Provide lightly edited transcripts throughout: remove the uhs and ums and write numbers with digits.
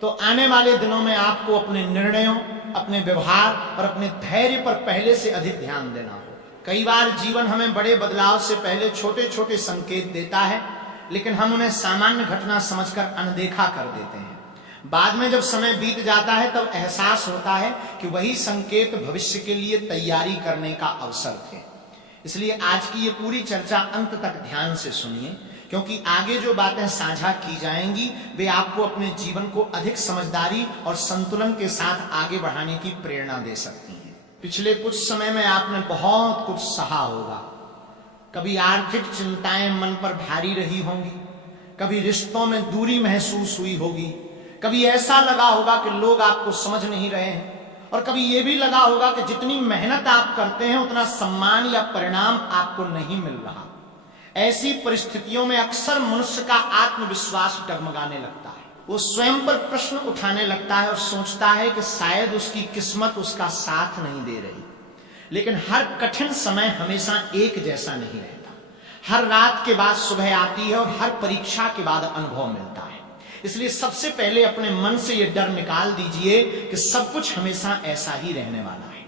तो आने वाले दिनों में आपको अपने निर्णयों, अपने व्यवहार और अपने धैर्य पर पहले से अधिक ध्यान देना होगा। कई बार जीवन हमें बड़े बदलाव से पहले छोटे छोटे संकेत देता है, लेकिन हम उन्हें सामान्य घटना समझकर अनदेखा कर देते हैं। बाद में जब समय बीत जाता है तब एहसास होता है कि वही संकेत भविष्य के लिए तैयारी करने का अवसर थे। इसलिए आज की ये पूरी चर्चा अंत तक ध्यान से सुनिए, क्योंकि आगे जो बातें साझा की जाएंगी वे आपको अपने जीवन को अधिक समझदारी और संतुलन के साथ आगे बढ़ाने की प्रेरणा दे सकती हैं। पिछले कुछ समय में आपने बहुत कुछ सहा होगा। कभी आर्थिक चिंताएं मन पर भारी रही होंगी, कभी रिश्तों में दूरी महसूस हुई होगी, कभी ऐसा लगा होगा कि लोग आपको समझ नहीं रहे हैं, और कभी यह भी लगा होगा कि जितनी मेहनत आप करते हैं उतना सम्मान या परिणाम आपको नहीं मिल रहा। ऐसी परिस्थितियों में अक्सर मनुष्य का आत्मविश्वास डगमगाने लगता है। वो स्वयं पर प्रश्न उठाने लगता है और सोचता है कि शायद उसकी किस्मत उसका साथ नहीं दे रही। लेकिन हर कठिन समय हमेशा एक जैसा नहीं रहता। हर रात के बाद सुबह आती है और हर परीक्षा के बाद अनुभव मिलता है। इसलिए सबसे पहले अपने मन से यह डर निकाल दीजिए कि सब कुछ हमेशा ऐसा ही रहने वाला है।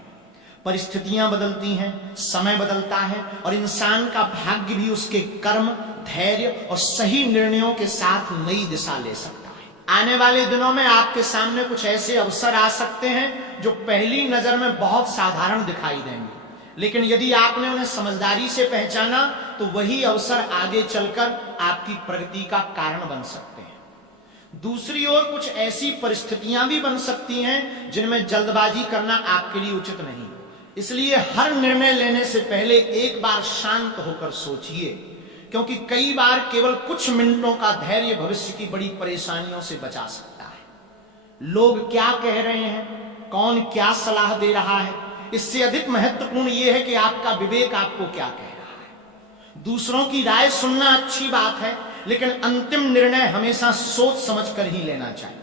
परिस्थितियां बदलती हैं, समय बदलता है, और इंसान का भाग्य भी उसके कर्म, धैर्य और सही निर्णयों के साथ नई दिशा ले सकता है। आने वाले दिनों में आपके सामने कुछ ऐसे अवसर आ सकते हैं जो पहली नजर में बहुत साधारण दिखाई देंगे, लेकिन यदि आपने उन्हें समझदारी से पहचाना तो वही अवसर आगे चलकर आपकी प्रगति का कारण बन सकते हैं। दूसरी ओर कुछ ऐसी परिस्थितियां भी बन सकती हैं जिनमें जल्दबाजी करना आपके लिए उचित नहीं। इसलिए हर निर्णय लेने से पहले एक बार शांत होकर सोचिए, क्योंकि कई बार केवल कुछ मिनटों का धैर्य भविष्य की बड़ी परेशानियों से बचा सकता है। लोग क्या कह रहे हैं, कौन क्या सलाह दे रहा है, इससे अधिक महत्वपूर्ण यह है कि आपका विवेक आपको क्या कह रहा है। दूसरों की राय सुनना अच्छी बात है, लेकिन अंतिम निर्णय हमेशा सोच समझकर ही लेना चाहिए।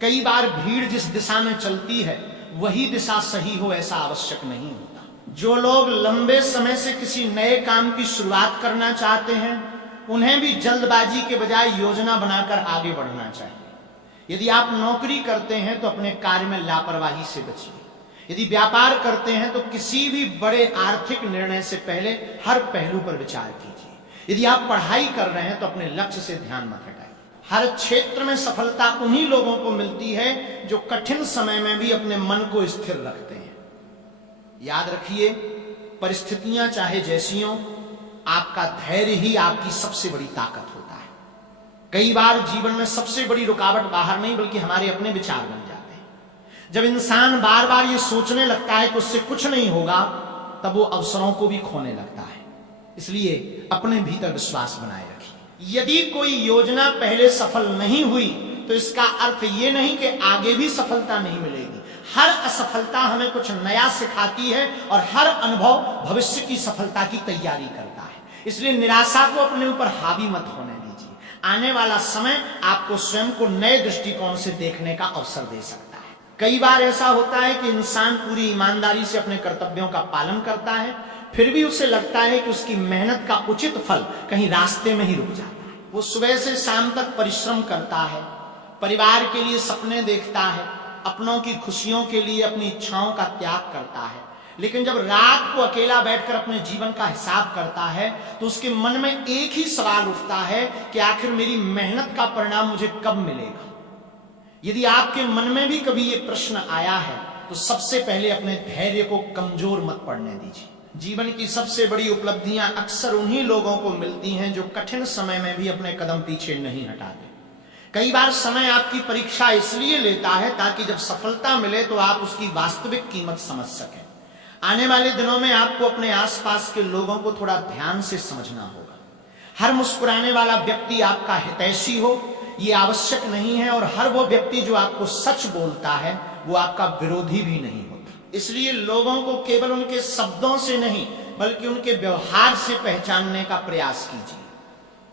कई बार भीड़ जिस दिशा में चलती है वही दिशा सही हो ऐसा आवश्यक नहीं होता। जो लोग लंबे समय से किसी नए काम की शुरुआत करना चाहते हैं उन्हें भी जल्दबाजी के बजाय योजना बनाकर आगे बढ़ना चाहिए। यदि आप नौकरी करते हैं तो अपने कार्य में लापरवाही से बचिए। यदि व्यापार करते हैं तो किसी भी बड़े आर्थिक निर्णय से पहले हर पहलू पर विचार कीजिए। यदि आप पढ़ाई कर रहे हैं तो अपने लक्ष्य से ध्यान मत हटाइए। हर क्षेत्र में सफलता उन्हीं लोगों को मिलती है जो कठिन समय में भी अपने मन को स्थिर रखते हैं। याद रखिए, परिस्थितियां चाहे जैसी हों, आपका धैर्य ही आपकी सबसे बड़ी ताकत होता है। कई बार जीवन में सबसे बड़ी रुकावट बाहर नहीं बल्कि हमारे अपने विचार बन जाते हैं। जब इंसान बार बार ये सोचने लगता है कि उससे कुछ नहीं होगा, तब वो अवसरों को भी खोने लगता है। इसलिए अपने भीतर विश्वास बनाए रखिए। यदि कोई योजना पहले सफल नहीं हुई तो इसका अर्थ ये नहीं कि आगे भी सफलता नहीं मिलेगी। हर असफलता हमें कुछ नया सिखाती है और हर अनुभव भविष्य की सफलता की तैयारी करता है। इसलिए निराशा को अपने ऊपर हावी मत होने दीजिए। आने वाला समय आपको स्वयं को नए दृष्टिकोण से देखने का अवसर दे सकता है। कई बार ऐसा होता है कि इंसान पूरी ईमानदारी से अपने कर्तव्यों का पालन करता है, फिर भी उसे लगता है कि उसकी मेहनत का उचित फल कहीं रास्ते में ही रुक जाता है। वो सुबह से शाम तक परिश्रम करता है, परिवार के लिए सपने देखता है, अपनों की खुशियों के लिए अपनी इच्छाओं का त्याग करता है, लेकिन जब रात को अकेला बैठकर अपने जीवन का हिसाब करता है तो उसके मन में एक ही सवाल उठता है कि आखिर मेरी मेहनत का परिणाम मुझे कब मिलेगा। यदि आपके मन में भी कभी ये प्रश्न आया है तो सबसे पहले अपने धैर्य को कमजोर मत पड़ने दीजिए। जीवन की सबसे बड़ी उपलब्धियां अक्सर उन्हीं लोगों को मिलती हैं जो कठिन समय में भी अपने कदम पीछे नहीं हटाते। कई बार समय आपकी परीक्षा इसलिए लेता है ताकि जब सफलता मिले तो आप उसकी वास्तविक कीमत समझ सकें। आने वाले दिनों में आपको अपने आसपास के लोगों को थोड़ा ध्यान से समझना होगा। हर मुस्कुराने वाला व्यक्ति आपका हितैषी हो ये आवश्यक नहीं है, और हर वो व्यक्ति जो आपको सच बोलता है वो आपका विरोधी भी नहीं होता। इसलिए लोगों को केवल उनके शब्दों से नहीं बल्कि उनके व्यवहार से पहचानने का प्रयास कीजिए।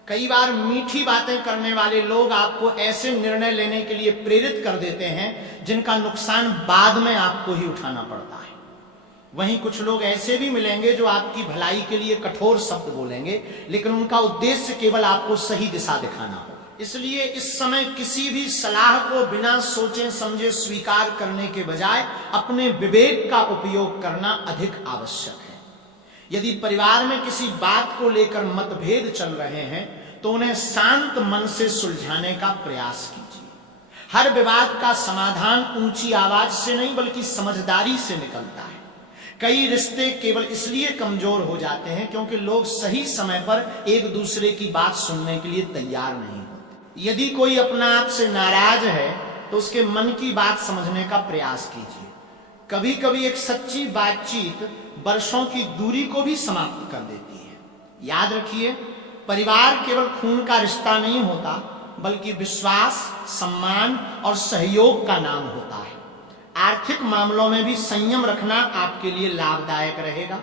कई बार मीठी बातें करने वाले लोग आपको ऐसे निर्णय लेने के लिए प्रेरित कर देते हैं जिनका नुकसान बाद में आपको ही उठाना पड़ता है। वहीं कुछ लोग ऐसे भी मिलेंगे जो आपकी भलाई के लिए कठोर शब्द बोलेंगे, लेकिन उनका उद्देश्य केवल आपको सही दिशा दिखाना होगा। इसलिए इस समय किसी भी सलाह को बिना सोचे समझे स्वीकार करने के बजाय अपने विवेक का उपयोग करना अधिक आवश्यक है। यदि परिवार में किसी बात को लेकर मतभेद चल रहे हैं तो उन्हें शांत मन से सुलझाने का प्रयास कीजिए। हर विवाद का समाधान ऊंची आवाज से नहीं बल्कि समझदारी से निकलता है। कई रिश्ते केवल इसलिए कमजोर हो जाते हैं क्योंकि लोग सही समय पर एक दूसरे की बात सुनने के लिए तैयार नहीं होते। यदि कोई अपना आप से नाराज है तो उसके मन की बात समझने का प्रयास कीजिए। कभी कभी एक सच्ची बातचीत वर्षों की दूरी को भी समाप्त कर देती है। याद रखिए, परिवार केवल खून का रिश्ता नहीं होता बल्कि विश्वास, सम्मान और सहयोग का नाम होता है। आर्थिक मामलों में भी संयम रखना आपके लिए लाभदायक रहेगा।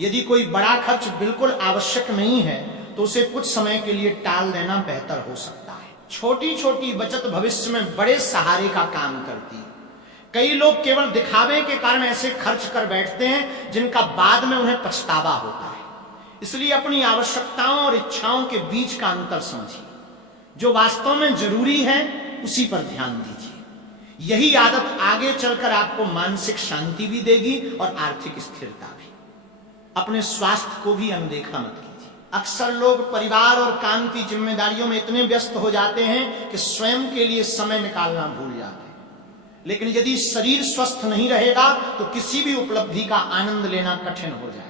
यदि कोई बड़ा खर्च बिल्कुल आवश्यक नहीं है तो उसे कुछ समय के लिए टाल देना बेहतर हो सकता है। छोटी छोटी बचत भविष्य में बड़े सहारे का काम करती है। कई लोग केवल दिखावे के कारण ऐसे खर्च कर बैठते हैं जिनका बाद में उन्हें पछतावा होता है। इसलिए अपनी आवश्यकताओं और इच्छाओं के बीच का अंतर समझिए। जो वास्तव में जरूरी है उसी पर ध्यान दीजिए। यही आदत आगे चलकर आपको मानसिक शांति भी देगी और आर्थिक स्थिरता भी। अपने स्वास्थ्य को भी अनदेखा मत कीजिए। अक्सर लोग परिवार और काम की जिम्मेदारियों में इतने व्यस्त हो जाते हैं कि स्वयं के लिए समय निकालना भूल जाते हैं। लेकिन यदि शरीर स्वस्थ नहीं रहेगा तो किसी भी उपलब्धि का आनंद लेना कठिन हो जाएगा।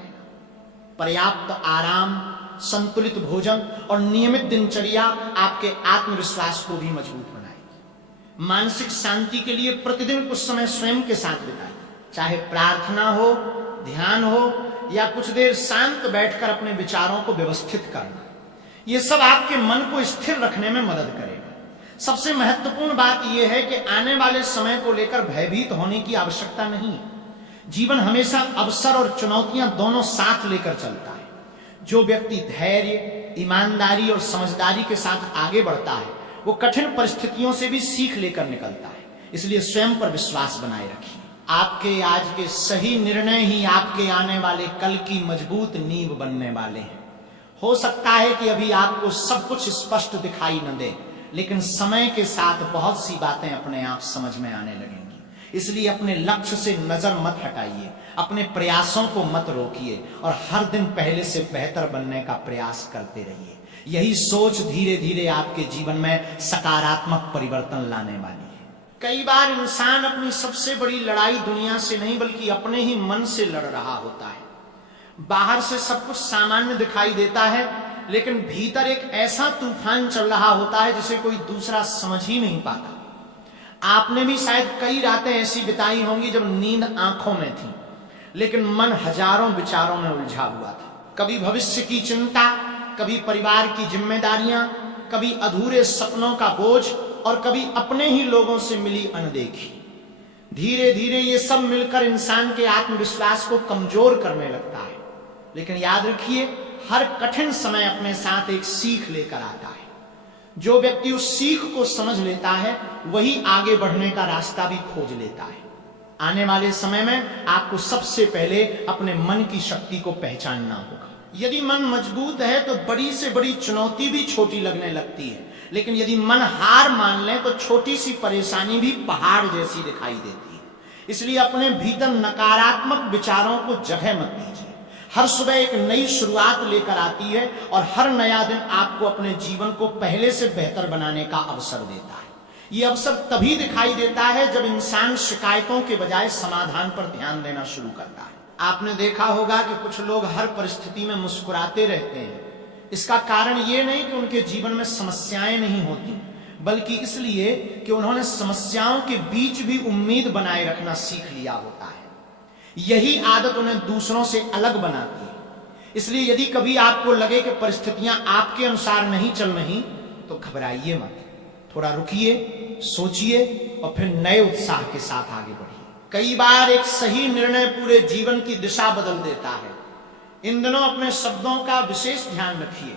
पर्याप्त आराम, संतुलित भोजन और नियमित दिनचर्या आपके आत्मविश्वास को भी मजबूत बनाएगी। मानसिक शांति के लिए प्रतिदिन कुछ समय स्वयं के साथ बिताइए, चाहे प्रार्थना हो, ध्यान हो या कुछ देर शांत बैठकर अपने विचारों को व्यवस्थित करना। यह सब आपके मन को स्थिर रखने में मदद करेगा। सबसे महत्वपूर्ण बात यह है कि आने वाले समय को लेकर भयभीत होने की आवश्यकता नहीं है। जीवन हमेशा अवसर और चुनौतियां दोनों साथ लेकर चलता है। जो व्यक्ति धैर्य, ईमानदारी और समझदारी के साथ आगे बढ़ता है वो कठिन परिस्थितियों से भी सीख लेकर निकलता है। इसलिए स्वयं पर विश्वास बनाए रखिए। आपके आज के सही निर्णय ही आपके आने वाले कल की मजबूत नींव बनने वाले हैं। हो सकता है कि अभी आपको सब कुछ स्पष्ट दिखाई न दे, लेकिन समय के साथ बहुत सी बातें अपने आप समझ में आने लगेंगी। इसलिए अपने लक्ष्य से नजर मत हटाइए, अपने प्रयासों को मत रोकिए और हर दिन पहले से बेहतर बनने का प्रयास करते रहिए। यही सोच धीरे धीरे आपके जीवन में सकारात्मक परिवर्तन लाने वाली है। कई बार इंसान अपनी सबसे बड़ी लड़ाई दुनिया से नहीं बल्कि अपने ही मन से लड़ रहा होता है। बाहर से सब कुछ सामान्य दिखाई देता है, लेकिन भीतर एक ऐसा तूफान चल रहा होता है जिसे कोई दूसरा समझ ही नहीं पाता। आपने भी शायद कई रातें ऐसी बिताई होंगी जब नींद आंखों में थी, लेकिन मन हजारों विचारों में उलझा हुआ था। कभी भविष्य की चिंता, कभी परिवार की जिम्मेदारियां, कभी अधूरे सपनों का बोझ और कभी अपने ही लोगों से मिली अनदेखी। धीरे धीरे ये सब मिलकर इंसान के आत्मविश्वास को कमजोर करने लगता है। लेकिन याद रखिए, हर कठिन समय अपने साथ एक सीख लेकर आता है। जो व्यक्ति उस सीख को समझ लेता है वही आगे बढ़ने का रास्ता भी खोज लेता है। आने वाले समय में आपको सबसे पहले अपने मन की शक्ति को पहचानना होगा। यदि मन मजबूत है तो बड़ी से बड़ी चुनौती भी छोटी लगने लगती है, लेकिन यदि मन हार मान ले तो छोटी सी परेशानी भी पहाड़ जैसी दिखाई देती है। इसलिए अपने भीतर नकारात्मक विचारों को जगह मत दीजिए। हर सुबह एक नई शुरुआत लेकर आती है और हर नया दिन आपको अपने जीवन को पहले से बेहतर बनाने का अवसर देता है। यह अवसर तभी दिखाई देता है जब इंसान शिकायतों के बजाय समाधान पर ध्यान देना शुरू करता है। आपने देखा होगा कि कुछ लोग हर परिस्थिति में मुस्कुराते रहते हैं। इसका कारण ये नहीं कि उनके जीवन में समस्याएं नहीं होती, बल्कि इसलिए कि उन्होंने समस्याओं के बीच भी उम्मीद बनाए रखना सीख लिया होता है। यही आदत उन्हें दूसरों से अलग बनाती है। इसलिए यदि कभी आपको लगे कि परिस्थितियां आपके अनुसार नहीं चल रही तो घबराइए मत। थोड़ा रुकिए, सोचिए और फिर नए उत्साह के साथ आगे बढ़िए। कई बार एक सही निर्णय पूरे जीवन की दिशा बदल देता है। इन दिनों अपने शब्दों का विशेष ध्यान रखिए।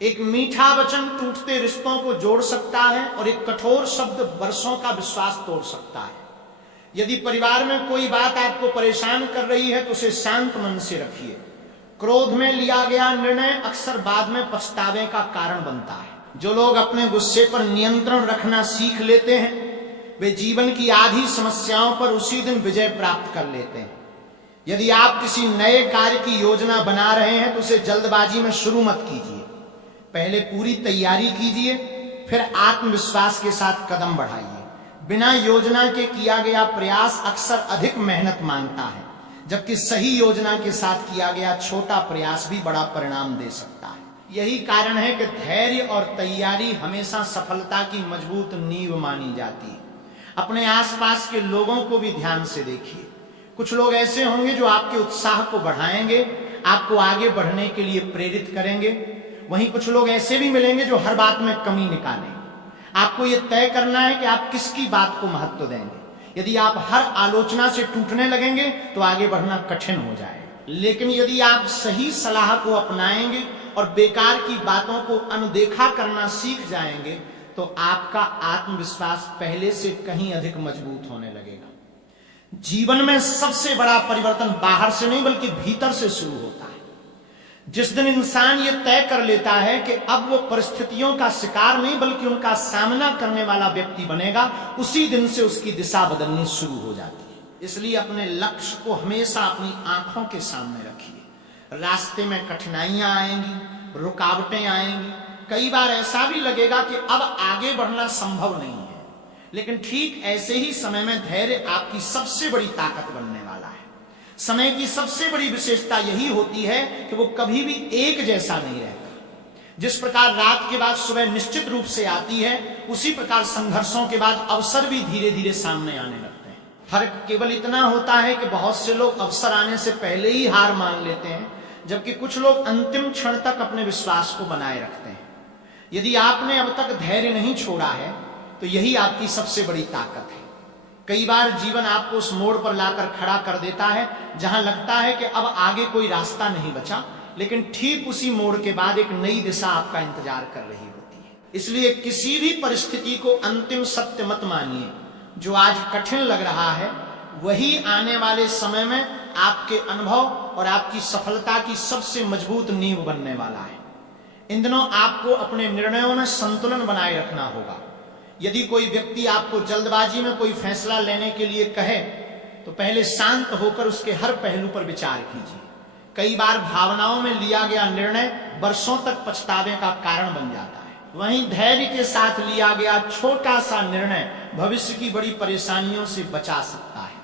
एक मीठा वचन टूटते रिश्तों को जोड़ सकता है और एक कठोर शब्द वर्षों का विश्वास तोड़ सकता है। यदि परिवार में कोई बात आपको परेशान कर रही है तो उसे शांत मन से रखिए। क्रोध में लिया गया निर्णय अक्सर बाद में पछतावे का कारण बनता है। जो लोग अपने गुस्से पर नियंत्रण रखना सीख लेते हैं वे जीवन की आधी समस्याओं पर उसी दिन विजय प्राप्त कर लेते हैं। यदि आप किसी नए कार्य की योजना बना रहे हैं तो उसे जल्दबाजी में शुरू मत कीजिए। पहले पूरी तैयारी कीजिए, फिर आत्मविश्वास के साथ कदम बढ़ाइए। बिना योजना के किया गया प्रयास अक्सर अधिक मेहनत मांगता है, जबकि सही योजना के साथ किया गया छोटा प्रयास भी बड़ा परिणाम दे सकता है। यही कारण है कि धैर्य और तैयारी हमेशा सफलता की मजबूत नींव मानी जाती है। अपने आसपास के लोगों को भी ध्यान से देखिए। कुछ लोग ऐसे होंगे जो आपके उत्साह को बढ़ाएंगे, आपको आगे बढ़ने के लिए प्रेरित करेंगे। वहीं कुछ लोग ऐसे भी मिलेंगे जो हर बात में कमी निकालेंगे। आपको यह तय करना है कि आप किसकी बात को महत्व देंगे। यदि आप हर आलोचना से टूटने लगेंगे तो आगे बढ़ना कठिन हो जाएगा, लेकिन यदि आप सही सलाह को अपनाएंगे और बेकार की बातों को अनदेखा करना सीख जाएंगे तो आपका आत्मविश्वास पहले से कहीं अधिक मजबूत होने लगेगा। जीवन में सबसे बड़ा परिवर्तन बाहर से नहीं बल्कि भीतर से शुरू होता है। जिस दिन इंसान ये तय कर लेता है कि अब वो परिस्थितियों का शिकार नहीं बल्कि उनका सामना करने वाला व्यक्ति बनेगा, उसी दिन से उसकी दिशा बदलनी शुरू हो जाती है। इसलिए अपने लक्ष्य को हमेशा अपनी आंखों के सामने रखिए। रास्ते में कठिनाइयां आएंगी, रुकावटें आएंगी, कई बार ऐसा भी लगेगा कि अब आगे बढ़ना संभव नहीं है, लेकिन ठीक ऐसे ही समय में धैर्य आपकी सबसे बड़ी ताकत बनने वाला है। समय की सबसे बड़ी विशेषता यही होती है कि वो कभी भी एक जैसा नहीं रहता। जिस प्रकार रात के बाद सुबह निश्चित रूप से आती है, उसी प्रकार संघर्षों के बाद अवसर भी धीरे धीरे सामने आने लगते हैं। फर्क केवल इतना होता है कि बहुत से लोग अवसर आने से पहले ही हार मान लेते हैं, जबकि कुछ लोग अंतिम क्षण तक अपने विश्वास को बनाए रखते हैं। यदि आपने अब तक धैर्य नहीं छोड़ा है तो यही आपकी सबसे बड़ी ताकत है। कई बार जीवन आपको उस मोड़ पर लाकर खड़ा कर देता है जहां लगता है कि अब आगे कोई रास्ता नहीं बचा, लेकिन ठीक उसी मोड़ के बाद एक नई दिशा आपका इंतजार कर रही होती है। इसलिए किसी भी परिस्थिति को अंतिम सत्य मत मानिए। जो आज कठिन लग रहा है वही आने वाले समय में आपके अनुभव और आपकी सफलता की सबसे मजबूत नींव बनने वाला है। इन दिनों आपको अपने निर्णयों में संतुलन बनाए रखना होगा। यदि कोई व्यक्ति आपको जल्दबाजी में कोई फैसला लेने के लिए कहे तो पहले शांत होकर उसके हर पहलू पर विचार कीजिए। कई बार भावनाओं में लिया गया निर्णय वर्षों तक पछतावे का कारण बन जाता है। वहीं धैर्य के साथ लिया गया छोटा सा निर्णय भविष्य की बड़ी परेशानियों से बचा सकता है।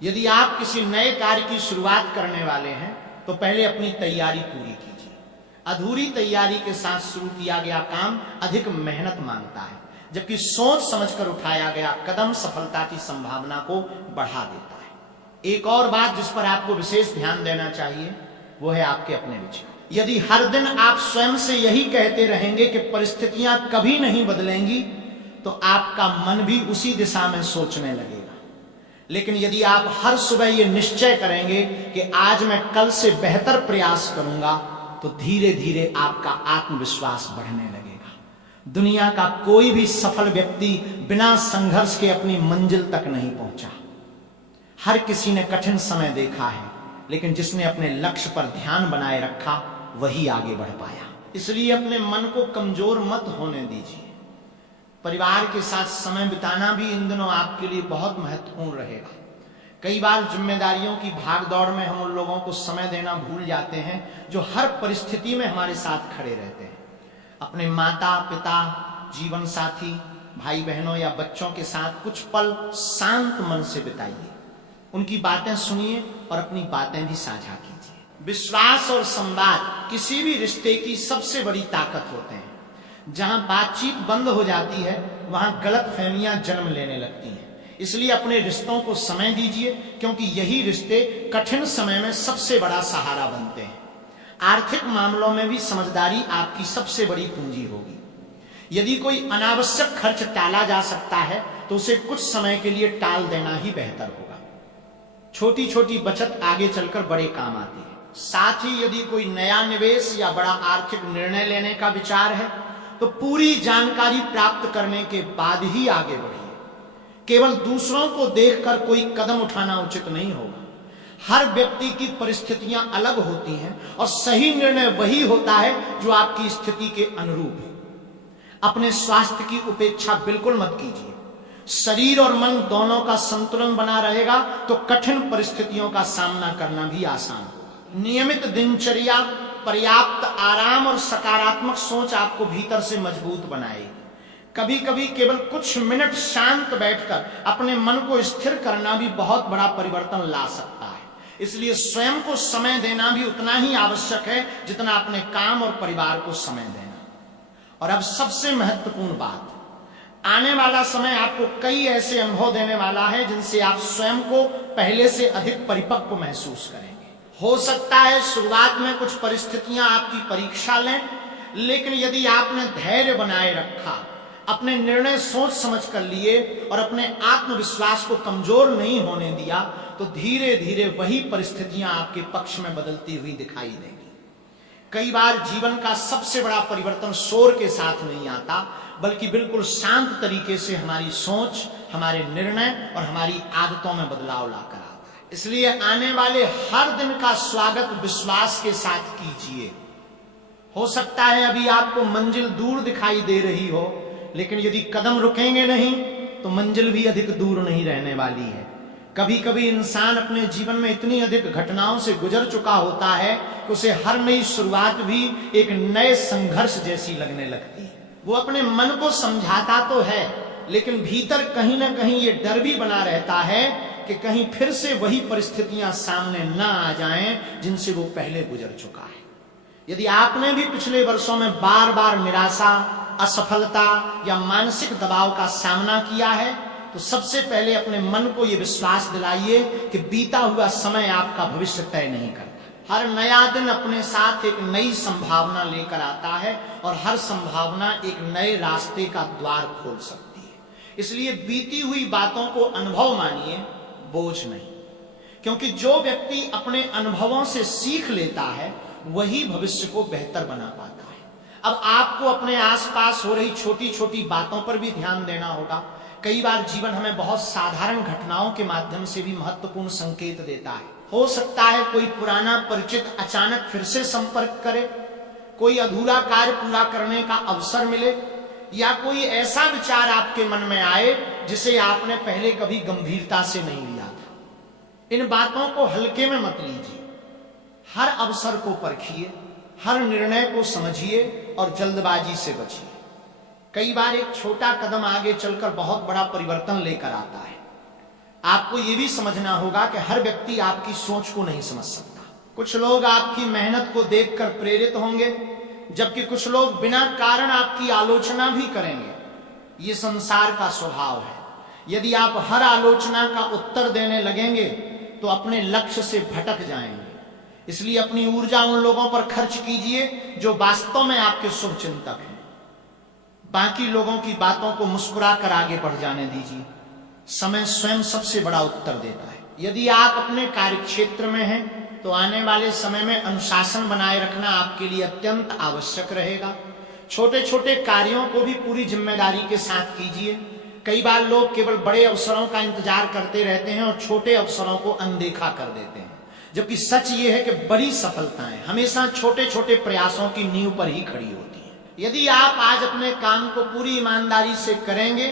यदि आप किसी नए कार्य की शुरुआत करने वाले हैं तो पहले अपनी तैयारी पूरी कीजिए। अधूरी तैयारी के साथ शुरू किया गया काम अधिक मेहनत मांगता है, जबकि सोच समझकर उठाया गया कदम सफलता की संभावना को बढ़ा देता है। एक और बात जिस पर आपको विशेष ध्यान देना चाहिए वो है आपके अपने विचार। यदि हर दिन आप स्वयं से यही कहते रहेंगे कि परिस्थितियां कभी नहीं बदलेंगी तो आपका मन भी उसी दिशा में सोचने लगेगा। लेकिन यदि आप हर सुबह ये निश्चय करेंगे कि आज मैं कल से बेहतर प्रयास करूंगा तो धीरे धीरे आपका आत्मविश्वास बढ़ने लगेगा। दुनिया का कोई भी सफल व्यक्ति बिना संघर्ष के अपनी मंजिल तक नहीं पहुंचा। हर किसी ने कठिन समय देखा है, लेकिन जिसने अपने लक्ष्य पर ध्यान बनाए रखा वही आगे बढ़ पाया। इसलिए अपने मन को कमजोर मत होने दीजिए। परिवार के साथ समय बिताना भी इन दिनों आपके लिए बहुत महत्वपूर्ण रहेगा। कई बार जिम्मेदारियों की भागदौड़ में हम उन लोगों को समय देना भूल जाते हैं जो हर परिस्थिति में हमारे साथ खड़े रहते हैं। अपने माता पिता, जीवन साथी, भाई बहनों या बच्चों के साथ कुछ पल शांत मन से बिताइए। उनकी बातें सुनिए और अपनी बातें भी साझा कीजिए। विश्वास और संवाद किसी भी रिश्ते की सबसे बड़ी ताकत होते हैं। जहां बातचीत बंद हो जाती है वहां गलतफहमियां जन्म लेने लगती हैं। इसलिए अपने रिश्तों को समय दीजिए, क्योंकि यही रिश्ते कठिन समय में सबसे बड़ा सहारा बनते हैं। आर्थिक मामलों में भी समझदारी आपकी सबसे बड़ी पूंजी होगी। यदि कोई अनावश्यक खर्च टाला जा सकता है तो उसे कुछ समय के लिए टाल देना ही बेहतर होगा। छोटी छोटी बचत आगे चलकर बड़े काम आती है। साथ ही यदि कोई नया निवेश या बड़ा आर्थिक निर्णय लेने का विचार है तो पूरी जानकारी प्राप्त करने के बाद ही आगे बढ़िए। केवल दूसरों को देखकर कोई कदम उठाना उचित नहीं होगा। हर व्यक्ति की परिस्थितियां अलग होती हैं और सही निर्णय वही होता है जो आपकी स्थिति के अनुरूप हो। अपने स्वास्थ्य की उपेक्षा बिल्कुल मत कीजिए। शरीर और मन दोनों का संतुलन बना रहेगा तो कठिन परिस्थितियों का सामना करना भी आसान होगा। नियमित दिनचर्या, पर्याप्त आराम और सकारात्मक सोच आपको भीतर से मजबूत बनाएगी। कभी कभी केवल कुछ मिनट शांत बैठकर अपने मन को स्थिर करना भी बहुत बड़ा परिवर्तन ला सकता है। इसलिए स्वयं को समय देना भी उतना ही आवश्यक है जितना अपने काम और परिवार को समय देना। और अब सबसे महत्वपूर्ण बात, आने वाला समय आपको कई ऐसे अनुभव देने वाला है जिनसे आप स्वयं को पहले से अधिक परिपक्व महसूस करेंगे। हो सकता है शुरुआत में कुछ परिस्थितियां आपकी परीक्षा लें, लेकिन यदि आपने धैर्य बनाए रखा, अपने निर्णय सोच समझ कर लिए और अपने आत्मविश्वास को कमजोर नहीं होने दिया, तो धीरे धीरे वही परिस्थितियां आपके पक्ष में बदलती हुई दिखाई देंगी। कई बार जीवन का सबसे बड़ा परिवर्तन शोर के साथ नहीं आता, बल्कि बिल्कुल शांत तरीके से हमारी सोच, हमारे निर्णय और हमारी आदतों में बदलाव लाकर आता है। इसलिए आने वाले हर दिन का स्वागत विश्वास के साथ कीजिए। हो सकता है अभी आपको मंजिल दूर दिखाई दे रही हो, लेकिन यदि कदम रुकेंगे नहीं तो मंजिल भी अधिक दूर नहीं रहने वाली है। कभी कभी इंसान अपने जीवन में इतनी अधिक घटनाओं से गुजर चुका होता है कि उसे हर नई शुरुआत भी एक नए संघर्ष जैसी लगने लगती है। वो अपने मन को समझाता तो है, लेकिन भीतर कहीं ना कहीं ये डर भी बना रहता है कि कहीं फिर से वही परिस्थितियां सामने न आ जाएं जिनसे वो पहले गुजर चुका है। यदि आपने भी पिछले वर्षों में बार बार निराशा, असफलता या मानसिक दबाव का सामना किया है, तो सबसे पहले अपने मन को यह विश्वास दिलाइए कि बीता हुआ समय आपका भविष्य तय नहीं करता। हर नया दिन अपने साथ एक नई संभावना लेकर आता है और हर संभावना एक नए रास्ते का द्वार खोल सकती है। इसलिए बीती हुई बातों को अनुभव मानिए, बोझ नहीं, क्योंकि जो व्यक्ति अपने अनुभवों से सीख लेता है वही भविष्य को बेहतर बना पाता है। अब आपको अपने आसपास हो रही छोटी छोटी बातों पर भी ध्यान देना होगा। कई बार जीवन हमें बहुत साधारण घटनाओं के माध्यम से भी महत्वपूर्ण संकेत देता है। हो सकता है कोई पुराना परिचित अचानक फिर से संपर्क करे, कोई अधूरा कार्य पूरा करने का अवसर मिले, या कोई ऐसा विचार आपके मन में आए जिसे आपने पहले कभी गंभीरता से नहीं लिया था। इन बातों को हल्के में मत लीजिए। हर अवसर को परखिए, हर निर्णय को समझिए और जल्दबाजी से बचिए। कई बार एक छोटा कदम आगे चलकर बहुत बड़ा परिवर्तन लेकर आता है। आपको यह भी समझना होगा कि हर व्यक्ति आपकी सोच को नहीं समझ सकता। कुछ लोग आपकी मेहनत को देखकर प्रेरित होंगे, जबकि कुछ लोग बिना कारण आपकी आलोचना भी करेंगे। ये संसार का स्वभाव है। यदि आप हर आलोचना का उत्तर देने लगेंगे तो अपने लक्ष्य से भटक जाएंगे। इसलिए अपनी ऊर्जा उन लोगों पर खर्च कीजिए जो वास्तव में आपके शुभ चिंतक हैं। बाकी लोगों की बातों को मुस्कुरा कर आगे बढ़ जाने दीजिए। समय स्वयं सबसे बड़ा उत्तर देता है। यदि आप अपने कार्यक्षेत्र में हैं तो आने वाले समय में अनुशासन बनाए रखना आपके लिए अत्यंत आवश्यक रहेगा। छोटे छोटे कार्यों को भी पूरी जिम्मेदारी के साथ कीजिए। कई बार लोग केवल बड़े अवसरों का इंतजार करते रहते हैं और छोटे अवसरों को अनदेखा कर देते हैं, जबकि सच ये है कि बड़ी सफलताएं हमेशा छोटे छोटे प्रयासों की नींव पर ही खड़ी होती हैं। यदि आप आज अपने काम को पूरी ईमानदारी से करेंगे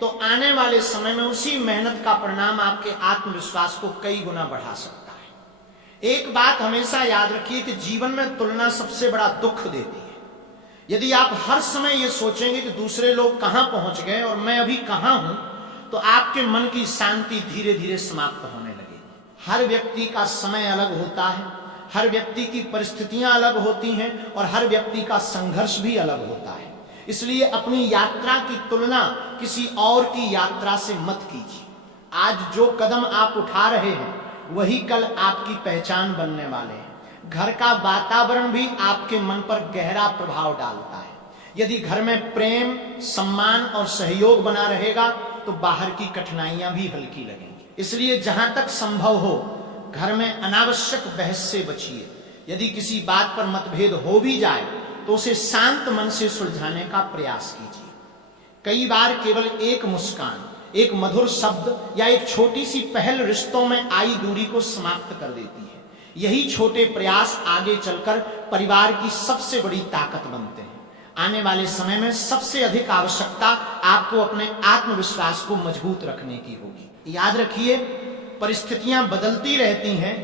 तो आने वाले समय में उसी मेहनत का परिणाम आपके आत्मविश्वास को कई गुना बढ़ा सकता है। एक बात हमेशा याद रखिए कि जीवन में तुलना सबसे बड़ा दुख देती है। यदि आप हर समय ये सोचेंगे कि दूसरे लोग कहां पहुंच गए और मैं अभी कहां हूं, तो आपके मन की शांति धीरे धीरे समाप्त होने लगेगी। हर व्यक्ति का समय अलग होता है, हर व्यक्ति की परिस्थितियां अलग होती हैं और हर व्यक्ति का संघर्ष भी अलग होता है। इसलिए अपनी यात्रा की तुलना किसी और की यात्रा से मत कीजिए। आज जो कदम आप उठा रहे हैं वही कल आपकी पहचान बनने वाले हैं। घर का वातावरण भी आपके मन पर गहरा प्रभाव डालता है। यदि घर में प्रेम, सम्मान और सहयोग बना रहेगा तो बाहर की कठिनाइयां भी हल्की लगेंगी। इसलिए जहां तक संभव हो घर में अनावश्यक बहस से बचिए। यदि किसी बात पर मतभेद हो भी जाए तो उसे शांत मन से सुलझाने का प्रयास कीजिए। कई बार केवल एक मुस्कान, एक मधुर शब्द या एक छोटी सी पहल रिश्तों में आई दूरी को समाप्त कर देती है। यही छोटे प्रयास आगे चलकर परिवार की सबसे बड़ी ताकत बनते हैं। आने वाले समय में सबसे अधिक आवश्यकता आपको अपने आत्मविश्वास को मजबूत रखने की होगी। याद रखिए, परिस्थितियां बदलती रहती हैं,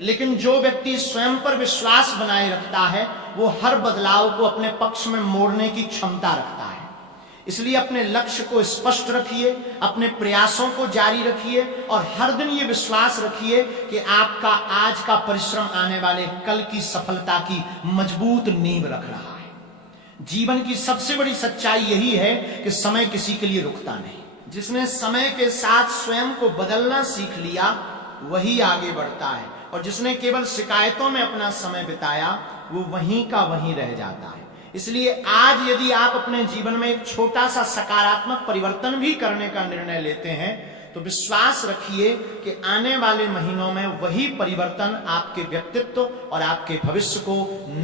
लेकिन जो व्यक्ति स्वयं पर विश्वास बनाए रखता है वो हर बदलाव को अपने पक्ष में मोड़ने की क्षमता रखता है। इसलिए अपने लक्ष्य को स्पष्ट रखिए, अपने प्रयासों को जारी रखिए और हर दिन ये विश्वास रखिए कि आपका आज का परिश्रम आने वाले कल की सफलता की मजबूत नींव रख रहा है। जीवन की सबसे बड़ी सच्चाई यही है कि समय किसी के लिए रुकता नहीं। जिसने समय के साथ स्वयं को बदलना सीख लिया वही आगे बढ़ता है, और जिसने केवल शिकायतों में अपना समय बिताया वो वहीं का वहीं रह जाता है। इसलिए आज यदि आप अपने जीवन में एक छोटा सा सकारात्मक परिवर्तन भी करने का निर्णय लेते हैं तो विश्वास रखिए कि आने वाले महीनों में वही परिवर्तन आपके व्यक्तित्व और आपके भविष्य को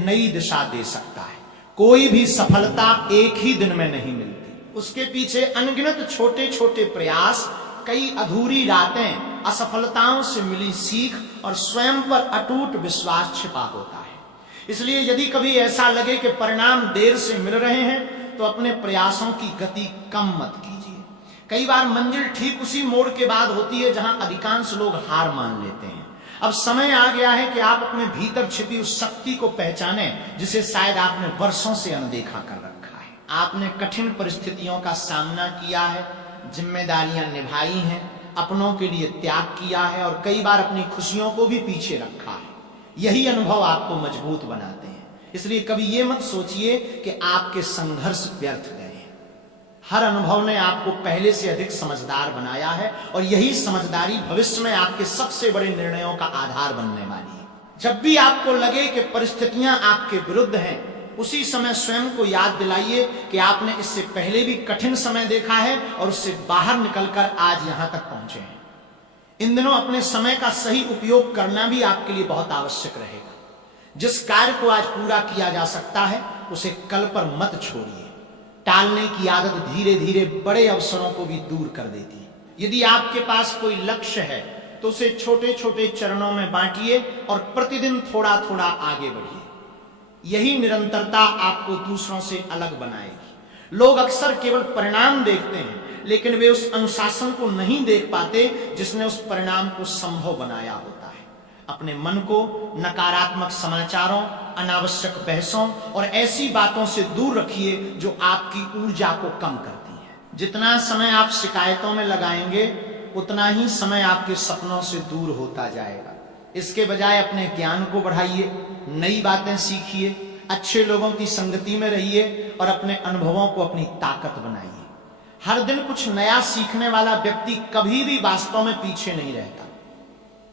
नई दिशा दे सकता है। कोई भी सफलता एक ही दिन में नहीं मिलती, उसके पीछे अनगिनत छोटे छोटे प्रयास, कई अधूरी रातें, असफलताओं से मिली सीख और स्वयं पर अटूट विश्वास छिपा होता है। इसलिए यदि कभी ऐसा लगे कि परिणाम देर से मिल रहे हैं तो अपने प्रयासों की गति कम मत कीजिए। कई बार मंजिल ठीक उसी मोड़ के बाद होती है जहां अधिकांश लोग हार मान लेते हैं। अब समय आ गया है कि आप अपने भीतर छिपी उस शक्ति को पहचाने जिसे शायद आपने वर्षों से अनदेखा कर रखा है। आपने कठिन परिस्थितियों का सामना किया है, जिम्मेदारियां निभाई हैं, अपनों के लिए त्याग किया है और कई बार अपनी खुशियों को भी पीछे रखा है। यही अनुभव आपको मजबूत बनाते हैं। इसलिए कभी यह मत सोचिए कि आपके संघर्ष व्यर्थ गए हैं। हर अनुभव ने आपको पहले से अधिक समझदार बनाया है और यही समझदारी भविष्य में आपके सबसे बड़े निर्णयों का आधार बनने वाली है। जब भी आपको लगे कि परिस्थितियां आपके विरुद्ध हैं, उसी समय स्वयं को याद दिलाइए कि आपने इससे पहले भी कठिन समय देखा है और उससे बाहर निकलकर आज यहां तक पहुंचे हैं। इन दिनों अपने समय का सही उपयोग करना भी आपके लिए बहुत आवश्यक रहेगा। जिस कार्य को आज पूरा किया जा सकता है उसे कल पर मत छोड़िए। टालने की आदत धीरे धीरे बड़े अवसरों को भी दूर कर देती है। यदि आपके पास कोई लक्ष्य है तो उसे छोटे छोटे चरणों में बांटिए और प्रतिदिन थोड़ा थोड़ा आगे बढ़िए। यही निरंतरता आपको दूसरों से अलग बनाएगी। लोग अक्सर केवल परिणाम देखते हैं लेकिन वे उस अनुशासन को नहीं देख पाते जिसने उस परिणाम को संभव बनाया होता है। अपने मन को नकारात्मक समाचारों, अनावश्यक बहसों और ऐसी बातों से दूर रखिए जो आपकी ऊर्जा को कम करती है। जितना समय आप शिकायतों में लगाएंगे उतना ही समय आपके सपनों से दूर होता जाएगा। इसके बजाय अपने ज्ञान को बढ़ाइए, नई बातें सीखिए, अच्छे लोगों की संगति में रहिए और अपने अनुभवों को अपनी ताकत बनाइए। हर दिन कुछ नया सीखने वाला व्यक्ति कभी भी वास्तव में पीछे नहीं रहता।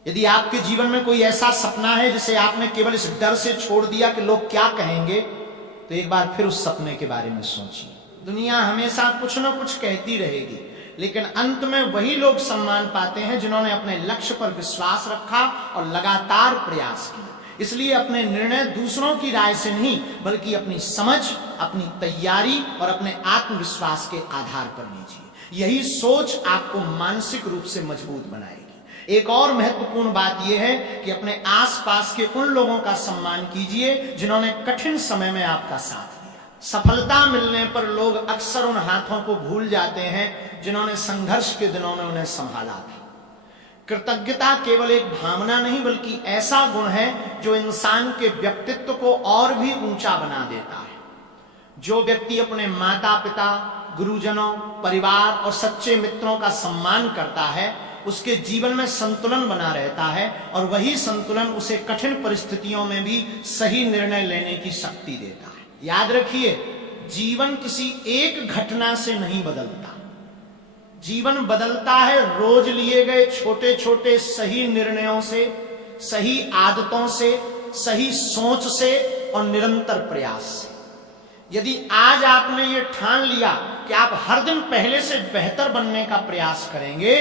यदि आपके जीवन में कोई ऐसा सपना है जिसे आपने केवल इस डर से छोड़ दिया कि लोग क्या कहेंगे, तो एक बार फिर उस सपने के बारे में सोचिए। दुनिया हमेशा कुछ न कुछ कहती रहेगी, लेकिन अंत में वही लोग सम्मान पाते हैं जिन्होंने अपने लक्ष्य पर विश्वास रखा और लगातार प्रयास किया। इसलिए अपने निर्णय दूसरों की राय से नहीं बल्कि अपनी समझ, अपनी तैयारी और अपने आत्मविश्वास के आधार पर लीजिए। यही सोच आपको मानसिक रूप से मजबूत बनाएगी। एक और महत्वपूर्ण बात यह है कि अपने आसपास के उन लोगों का सम्मान कीजिए जिन्होंने कठिन समय में आपका साथ दिया। सफलता मिलने पर लोग अक्सर उन हाथों को भूल जाते हैं जिन्होंने संघर्ष के दिनों में उन्हें संभाला था। कृतज्ञता केवल एक भावना नहीं बल्कि ऐसा गुण है जो इंसान के व्यक्तित्व को और भी ऊंचा बना देता है। जो व्यक्ति अपने माता पिता, गुरुजनों, परिवार और सच्चे मित्रों का सम्मान करता है उसके जीवन में संतुलन बना रहता है और वही संतुलन उसे कठिन परिस्थितियों में भी सही निर्णय लेने की शक्ति देता है। याद रखिए, जीवन किसी एक घटना से नहीं बदलता। जीवन बदलता है रोज लिए गए छोटे छोटे सही निर्णयों से, सही आदतों से, सही सोच से और निरंतर प्रयास से। यदि आज आपने ये ठान लिया कि आप हर दिन पहले से बेहतर बनने का प्रयास करेंगे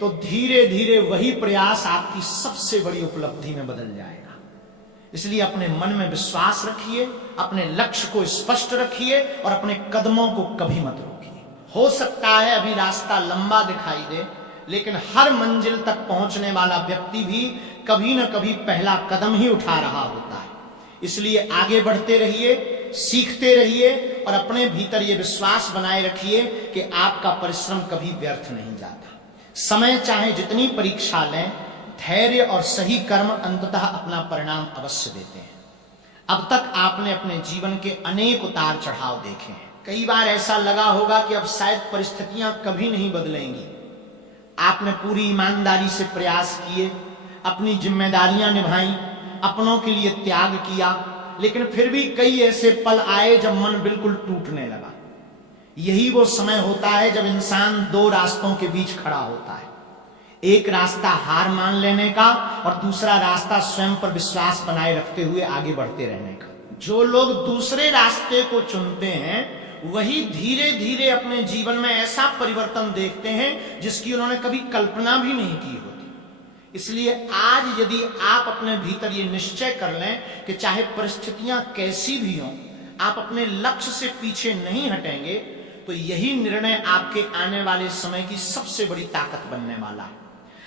तो धीरे धीरे वही प्रयास आपकी सबसे बड़ी उपलब्धि में बदल जाएगा। इसलिए अपने मन में विश्वास रखिए, अपने लक्ष्य को स्पष्ट रखिए और अपने कदमों को कभी मत रोकिए। हो सकता है अभी रास्ता लंबा दिखाई दे, लेकिन हर मंजिल तक पहुंचने वाला व्यक्ति भी कभी न कभी पहला कदम ही उठा रहा होता है। इसलिए आगे बढ़ते रहिए, सीखते रहिए और अपने भीतर ये विश्वास बनाए रखिए कि आपका परिश्रम कभी व्यर्थ नहीं जाता। समय चाहे जितनी परीक्षा लें, धैर्य और सही कर्म अंततः अपना परिणाम अवश्य देते हैं। अब तक आपने अपने जीवन के अनेक उतार चढ़ाव देखे हैं। कई बार ऐसा लगा होगा कि अब शायद परिस्थितियां कभी नहीं बदलेंगी। आपने पूरी ईमानदारी से प्रयास किए, अपनी जिम्मेदारियां निभाई, अपनों के लिए त्याग किया, लेकिन फिर भी कई ऐसे पल आए जब मन बिल्कुल टूटने लगा। यही वो समय होता है जब इंसान दो रास्तों के बीच खड़ा होता है। एक रास्ता हार मान लेने का और दूसरा रास्ता स्वयं पर विश्वास बनाए रखते हुए आगे बढ़ते रहने का। जो लोग दूसरे रास्ते को चुनते हैं वही धीरे धीरे अपने जीवन में ऐसा परिवर्तन देखते हैं जिसकी उन्होंने कभी कल्पना भी नहीं की होती। इसलिए आज यदि आप अपने भीतर ये निश्चय कर लें कि चाहे परिस्थितियां कैसी भी हों, आप अपने लक्ष्य से पीछे नहीं हटेंगे, तो यही निर्णय आपके आने वाले समय की सबसे बड़ी ताकत बनने वाला है।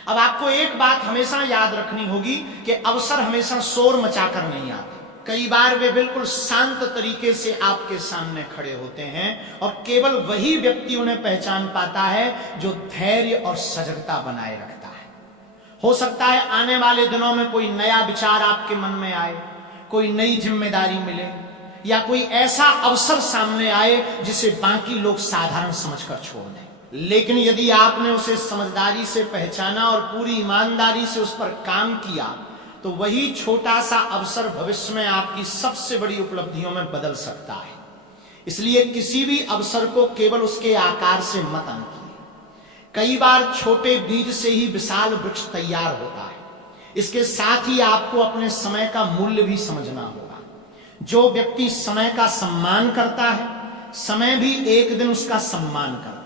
अब आपको एक बात हमेशा याद रखनी होगी कि अवसर हमेशा शोर मचाकर नहीं आते। कई बार वे बिल्कुल शांत तरीके से आपके सामने खड़े होते हैं और केवल वही व्यक्ति उन्हें पहचान पाता है जो धैर्य और सजगता बनाए रखता है। हो सकता है आने वाले दिनों में कोई नया विचार आपके मन में आए, कोई नई जिम्मेदारी मिले या कोई ऐसा अवसर सामने आए जिसे बाकी लोग साधारण समझकर छोड़ दें। लेकिन यदि आपने उसे समझदारी से पहचाना और पूरी ईमानदारी से उस पर काम किया, तो वही छोटा सा अवसर भविष्य में आपकी सबसे बड़ी उपलब्धियों में बदल सकता है। इसलिए किसी भी अवसर को केवल उसके आकार से मत आंकिए। कई बार छोटे बीज से ही विशाल वृक्ष तैयार होता है। इसके साथ ही आपको अपने समय का मूल्य भी समझना होगा। जो व्यक्ति समय का सम्मान करता है, समय भी एक दिन उसका सम्मान करता है।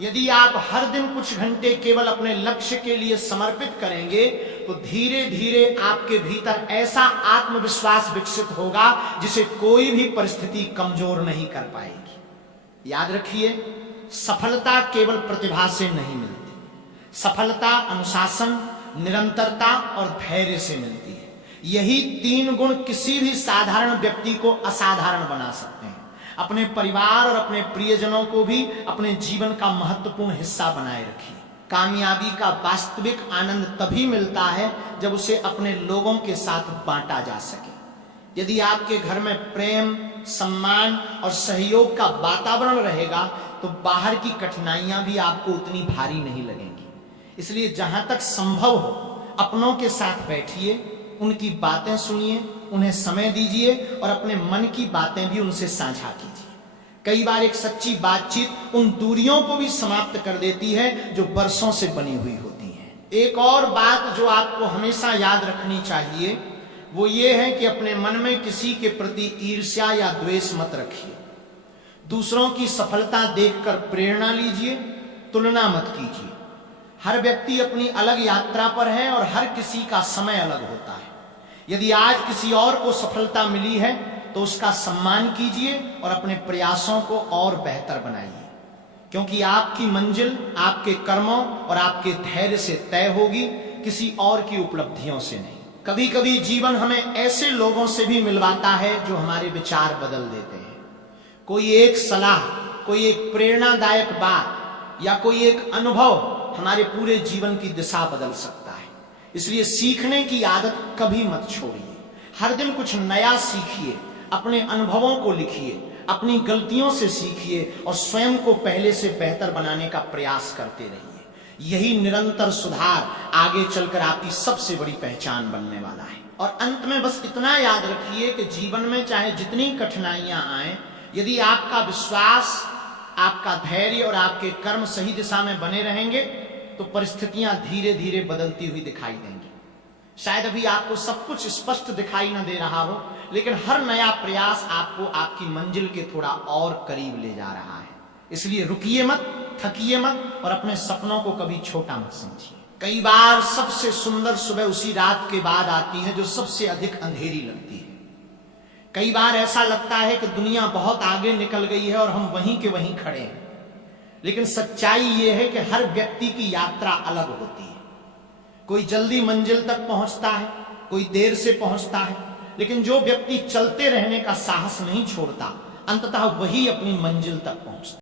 यदि आप हर दिन कुछ घंटे केवल अपने लक्ष्य के लिए समर्पित करेंगे, तो धीरे धीरे आपके भीतर ऐसा आत्मविश्वास विकसित होगा जिसे कोई भी परिस्थिति कमजोर नहीं कर पाएगी। याद रखिए, सफलता केवल प्रतिभा से नहीं मिलती। सफलता अनुशासन, निरंतरता और धैर्य से मिलती है। यही तीन गुण किसी भी साधारण व्यक्ति को असाधारण बना सकते हैं। अपने परिवार और अपने प्रियजनों को भी अपने जीवन का महत्वपूर्ण हिस्सा बनाए रखिए। कामयाबी का वास्तविक आनंद तभी मिलता है जब उसे अपने लोगों के साथ बांटा जा सके। यदि आपके घर में प्रेम, सम्मान और सहयोग का वातावरण रहेगा, तो बाहर की कठिनाइयां भी आपको उतनी भारी नहीं लगेंगी। इसलिए जहां तक संभव हो, अपनों के साथ बैठिए, उनकी बातें सुनिए, उन्हें समय दीजिए और अपने मन की बातें भी उनसे साझा कीजिए। कई बार एक सच्ची बातचीत उन दूरियों को भी समाप्त कर देती है जो बरसों से बनी हुई होती हैं। एक और बात जो आपको हमेशा याद रखनी चाहिए वो ये है कि अपने मन में किसी के प्रति ईर्ष्या या द्वेष मत रखिए। दूसरों की सफलता देखकर प्रेरणा लीजिए, तुलना मत कीजिए। हर व्यक्ति अपनी अलग यात्रा पर है और हर किसी का समय अलग होता है। यदि आज किसी और को सफलता मिली है तो उसका सम्मान कीजिए और अपने प्रयासों को और बेहतर बनाइए, क्योंकि आपकी मंजिल आपके कर्मों और आपके धैर्य से तय होगी, किसी और की उपलब्धियों से नहीं। कभी कभी जीवन हमें ऐसे लोगों से भी मिलवाता है जो हमारे विचार बदल देते हैं। कोई एक सलाह, कोई एक प्रेरणादायक बात या कोई एक अनुभव हमारे पूरे जीवन की दिशा बदल सकता है। इसलिए सीखने की आदत कभी मत छोड़िए। हर दिन कुछ नया सीखिए, अपने अनुभवों को लिखिए, अपनी गलतियों से सीखिए और स्वयं को पहले से बेहतर बनाने का प्रयास करते रहिए। यही निरंतर सुधार आगे चलकर आपकी सबसे बड़ी पहचान बनने वाला है। और अंत में बस इतना याद रखिए कि जीवन में चाहे जितनी कठिनाइयां आए, यदि आपका विश्वास, आपका धैर्य और आपके कर्म सही दिशा में बने रहेंगे, तो परिस्थितियां धीरे धीरे बदलती हुई दिखाई देंगी। शायद अभी आपको सब कुछ स्पष्ट दिखाई न दे रहा हो, लेकिन हर नया प्रयास आपको आपकी मंजिल के थोड़ा और करीब ले जा रहा है। इसलिए रुकिए मत, थकिए मत और अपने सपनों को कभी छोटा मत समझिए। कई बार सबसे सुंदर सुबह उसी रात के बाद आती है जो सबसे अधिक अंधेरी लगती है। कई बार ऐसा लगता है कि दुनिया बहुत आगे निकल गई है और हम वहीं के वहीं खड़े हैं। लेकिन सच्चाई यह है कि हर व्यक्ति की यात्रा अलग होती है। कोई जल्दी मंजिल तक पहुंचता है, कोई देर से पहुंचता है, लेकिन जो व्यक्ति चलते रहने का साहस नहीं छोड़ता, अंततः वही अपनी मंजिल तक पहुंचता।